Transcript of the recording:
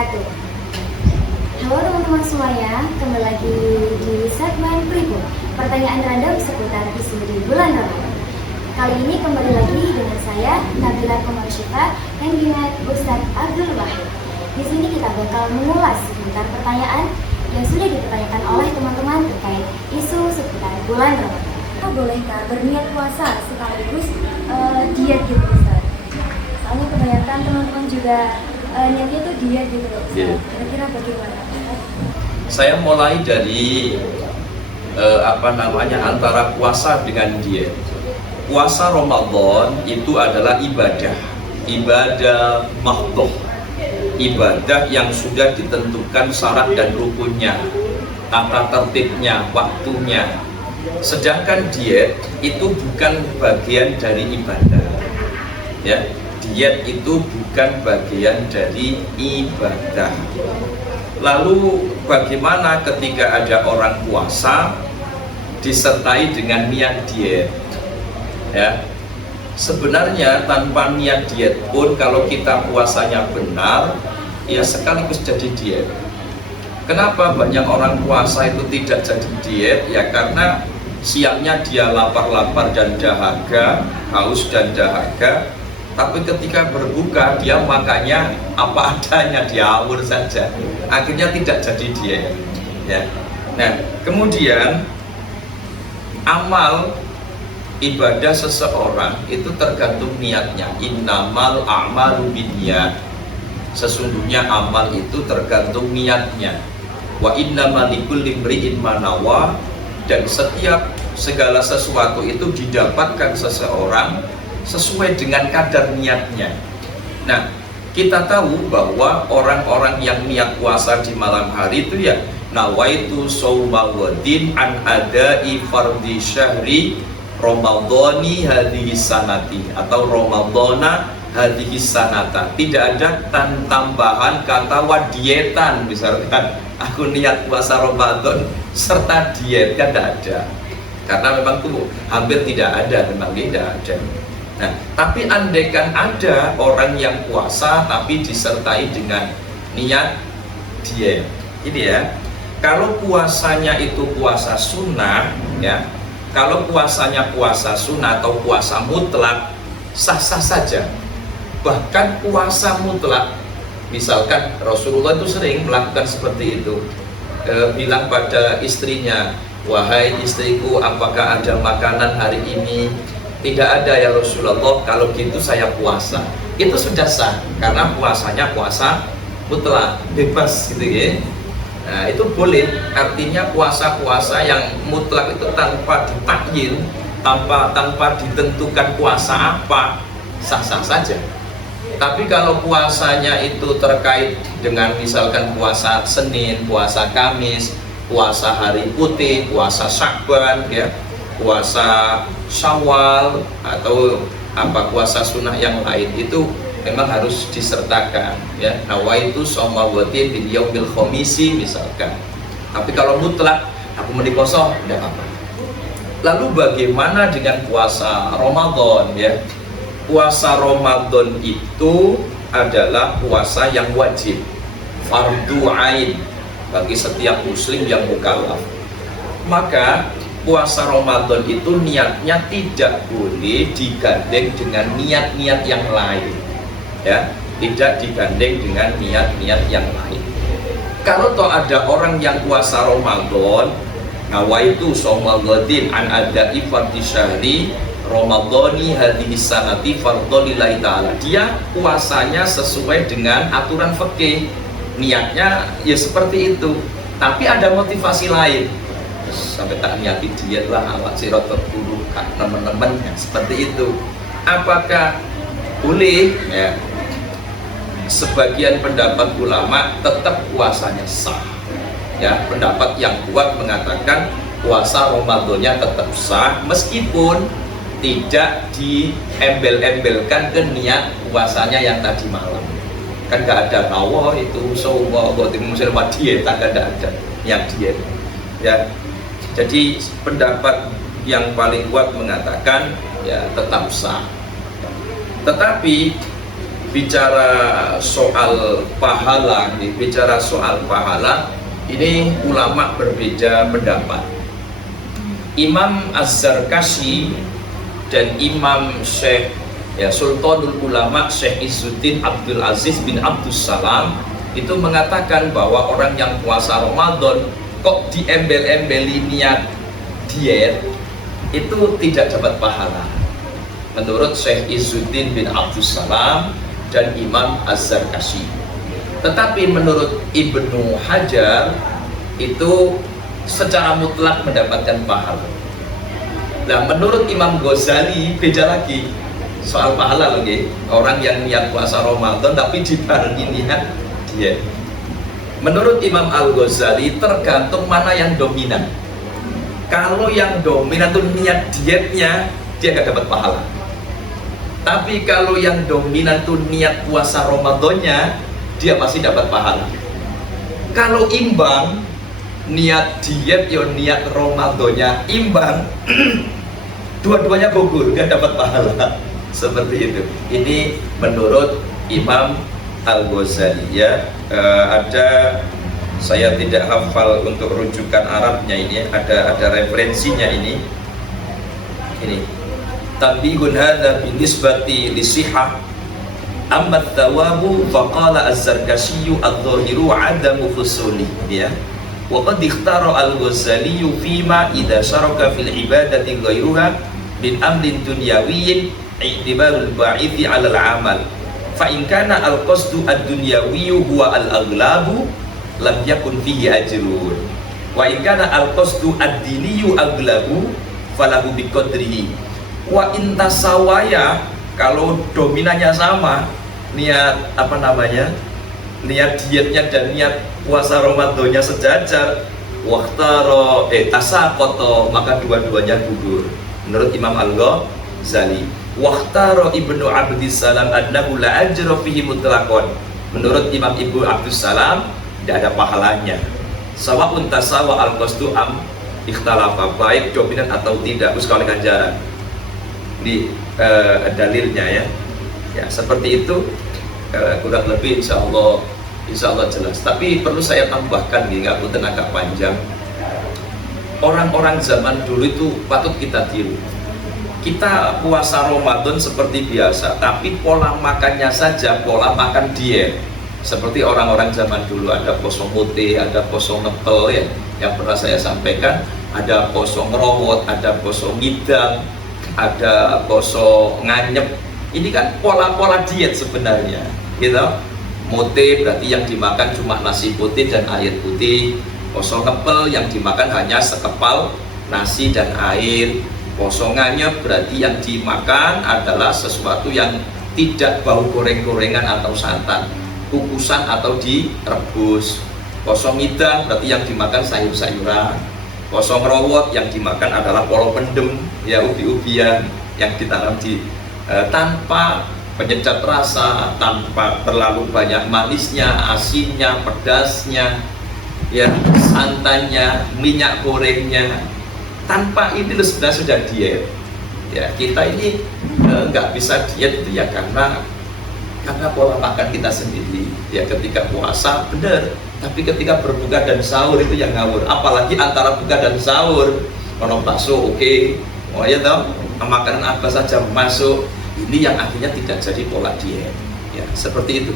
wabarakatuh. Halo teman-teman semuanya, kembali lagi di segmen Pribun, pertanyaan random seputar isi di bulan Ramadan. Kali ini kembali lagi dengan saya, Nabila Komarsyifa, dan dengan Ustadz Abdul Wahid. Di sini kita bakal mengulas seputar pertanyaan yang sudah dipertanyakan oleh teman-teman terkait isu seputar bulan Ramadan. Bolehkah berniat puasa sekaligus diet gitu Ustaz? Soalnya kebanyakan teman-teman juga niatnya tuh diet gitu loh Ustaz. Kira-kira bagaimana? Saya mulai dari antara puasa dengan diet. Puasa Ramadan itu adalah ibadah mahdhah, ibadah yang sudah ditentukan syarat dan rukunnya, tata tertibnya, waktunya. Sedangkan diet itu bukan bagian dari ibadah, ya. Diet itu bukan bagian dari ibadah. Lalu bagaimana ketika ada orang puasa disertai dengan niat diet? Ya, sebenarnya tanpa niat diet pun kalau kita puasanya benar, ya sekaligus jadi diet. Kenapa banyak orang puasa itu tidak jadi diet? Ya karena siangnya dia lapar-lapar dan dahaga, haus dan dahaga, tapi ketika berbuka dia makannya apa adanya, diawur saja. Akhirnya tidak jadi diet. Ya. Nah, kemudian amal ibadah seseorang itu tergantung niatnya. Innamal a'malu binniyat. Sesungguhnya amal itu tergantung niatnya. Wa innamal likulli imri'in ma nawa. Dan setiap segala sesuatu itu didapatkan seseorang sesuai dengan kadar niatnya. Nah, kita tahu bahwa orang-orang yang niat puasa di malam hari itu ya nawaitu shauma ghadin an ada'i fardhi syahri ramadhani hadhihi sanati atau ramadhana hadhihi sanata. Tidak ada tambahan kata wadietan, misalkan aku niat puasa Ramadan serta diet, kan tidak ada, karena memang itu hampir tidak ada, memang tidak ada. Nah, tapi andaikan ada orang yang puasa tapi disertai dengan niat diet, ini ya, kalau puasanya itu puasa sunnah, ya, kalau puasanya puasa sunnah atau puasa mutlak, sah-sah saja. Bahkan puasa mutlak, misalkan Rasulullah itu sering melakukan seperti itu, bilang pada istrinya, wahai istriku, apakah ada makanan hari ini? Tidak ada ya Rasulullah, kalau gitu saya puasa. Itu sudah sah, karena puasanya puasa mutlak, bebas gitu ya. Nah, itu boleh, artinya puasa-puasa yang mutlak itu tanpa ditakyin, tanpa ditentukan puasa apa, sah-sah saja. Tapi kalau puasanya itu terkait dengan misalkan puasa Senin, puasa Kamis, puasa hari putih, puasa Syakban, ya, puasa Syawal atau puasa sunnah yang lain, itu memang harus disertakan, ya. Nawaitu shauma ghadin bil yaumil khamisi misalkan. Tapi kalau mutlak aku meni kosong, tidak apa-apa. Lalu bagaimana dengan puasa Ramadan, ya? Puasa Ramadan itu adalah puasa yang wajib, fardu ain bagi setiap muslim yang mukallaf. Maka puasa Ramadan itu niatnya tidak boleh digandeng dengan niat-niat yang lain, ya, tidak digandeng dengan niat-niat yang lain. Kalau toh ada orang yang puasa Ramadan, nawaitu shauma ghadin an ada'i fardhi syahri ramadhani hadhihi sanati fardholillahi ta'ala, dia puasanya sesuai dengan aturan fikih, niatnya ya seperti itu, tapi ada motivasi lain, sampai tak niati diet lah, awak sirot terburuk kan teman-teman, ya, seperti itu. Apakah boleh? Ya, sebagian pendapat ulama tetap puasanya sah, ya. Pendapat yang kuat mengatakan puasa Ramadannya tetap sah meskipun tidak diembel-embelkan ke niat puasanya yang tadi malam. Kan gak ada nawa itu shauma ghadin musir diet, tak ada yang diet, ya. Jadi pendapat yang paling kuat mengatakan ya tetap sah. Tetapi bicara soal pahala, ini ulama berbeda pendapat. Imam Az-Zarkashi dan Imam Syekh Sultanul Ulama Syekh Izzuddin Abdul Aziz bin Abdus Salam itu mengatakan bahwa orang yang puasa Ramadan kok diembel-embeli niat diet itu tidak dapat pahala. Menurut Syekh Izzuddin bin Abdus Salam dan Imam Az-Zarkashi. Tetapi menurut Ibnu Hajar itu secara mutlak mendapatkan pahala. Nah, menurut Imam Ghazali beda lagi soal pahala lagi. Orang yang niat puasa Ramadan tapi dibarengi niat diet. Menurut Imam Al-Ghazali tergantung mana yang dominan. Kalau yang dominan itu niat dietnya, dia gak dapat pahala. Tapi kalau yang dominan itu niat puasa Ramadannya, dia pasti dapat pahala. Kalau imbang, niat diet ya niat Ramadannya imbang, dua-duanya gugur, gak dapat pahala. Seperti itu. Ini menurut Imam Al-Ghazali ya. Ada, saya tidak hafal untuk rujukan Arabnya ini, ada referensinya ini. Tanbihun hadza binisbati lisihah amma thawabu faqala Az-Zarkashi adh-dhahiru 'adamu fusuli ya. Wa qad ikhtara Al-Ghazali fima idza syaraka fil ibadati ghairuha min amrin dunyawiyyin i'tibarul ba'ithi 'ala al-'amal fa in kana al-qasdu ad-dunyawiyyu huwa al-aghlabu lam yakun fihi ajrun wa in kana al-qasdu ad-diniyyu aghlabu falahu biqadrihi wa intasawaya. Kalau dominannya sama, niat niat dietnya dan niat puasa Ramadannya sejajar, waqtaro tasaqata, maka dua-duanya gugur. Menurut Imam Al-Ghazali, waqtaro Ibnu Abdis Salam annahu la ajra fihi mutlaqan. Menurut Imam Ibnu Abdus Salam tidak ada pahalanya. Sawa'un tasawa al-qasdu am ikhtalafa, baik dominan atau tidak, sekali ganjaran. Di dalilnya ya seperti itu, kurang lebih insya Allah jelas. Tapi perlu saya tambahkan nih, nggak punten agak panjang. Orang-orang zaman dulu itu patut kita tiru. Kita puasa Ramadan seperti biasa, tapi pola makannya saja pola makan diet. Seperti orang-orang zaman dulu, ada poso mute, ada poso ngepel ya, yang pernah saya sampaikan, ada poso ngerowot, ada poso ngidang, ada poso nganyep. Ini kan pola-pola diet sebenarnya, gitu. Mute berarti yang dimakan cuma nasi putih dan air putih. Poso ngepel yang dimakan hanya sekepal nasi dan air. Poso nganyep berarti yang dimakan adalah sesuatu yang tidak bau goreng-gorengan atau santan, kukusan atau direbus. Poso ngidang berarti yang dimakan sayur-sayuran. Poso ngerowot yang dimakan adalah polo pendem, ya ubi-ubian yang ditanam di tanpa penyedap rasa, tanpa terlalu banyak manisnya, asinnya, pedasnya, ya santannya, minyak gorengnya. Tanpa ini sudah diet. Ya kita ini nggak bisa diet itu ya karena pola makan kita sendiri. Ya ketika puasa benar, tapi ketika berbuka dan sahur itu yang ngawur. Apalagi antara buka dan sahur, ono bakso oke, oh ya toh, makanan apa saja masuk. Ini yang akhirnya tidak jadi pola diet. Ya seperti itu.